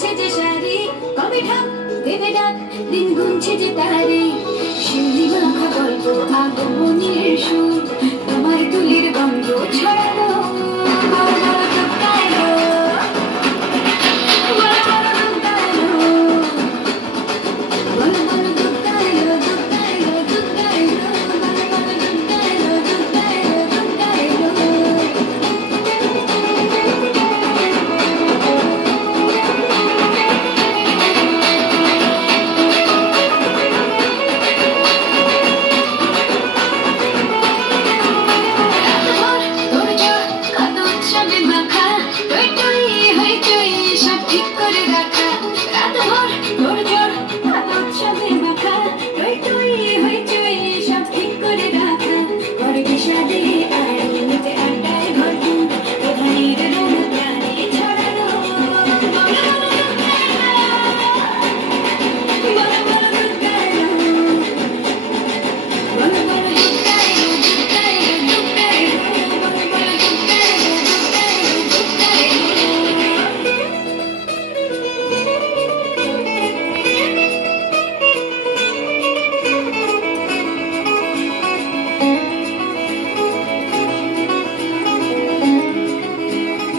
পরেছে যে শাড়ি কবে ঢাক দেবে ডাক দিন গুনছে যে তারে শিউলি মাখা গল্প আগমনের সুর তোমার তুলির গন্ধ ছড়ালো বড় বড় দুঃখালো বড় বড় দুঃখালো বড় বড় দুঃখালো দুঃখালো দুঃখালো বড় বড় দুঃখালো দুঃখালো দুঃখালো রাতভর তোড়জোড় কত উৎসবে মাখা টই টই হইচই সব ঠিক করে রাখা রাতভর তোড়জোড় কত উৎসবে মাখা টই টই হইচই সব ঠিক করে রাখা ঘরে বিষাদে আলোতে আড্ডায় ভরপুর প্রধানের রং প্রাণে ছড়ানো বড় বড় দুঃখালো বড় বড় দুঃখালো বড় বড় দুঃখালো দুঃখালো দুঃখালো বড় বড় দুঃখালো দুঃখালো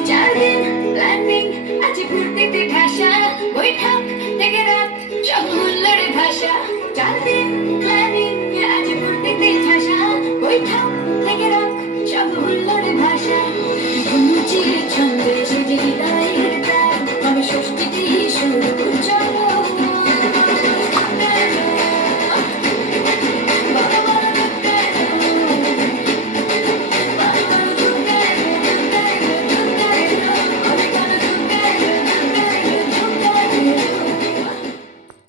4 দিন প্ল্যানিং আজ ফুর্তিতে ঠাসা বৈঠক থেকে রাত সব হুল্লোড়ে ভাষা 4 দিন প্ল্যানিং আজ ফুর্তিতে ঠাসা বৈঠক থেকে রাত সব হুল্লোড়ে ভাষা ঘুমচির ছন্দে সেজে হৃদয়ের তার তবে ষষ্ঠীতেই শুরু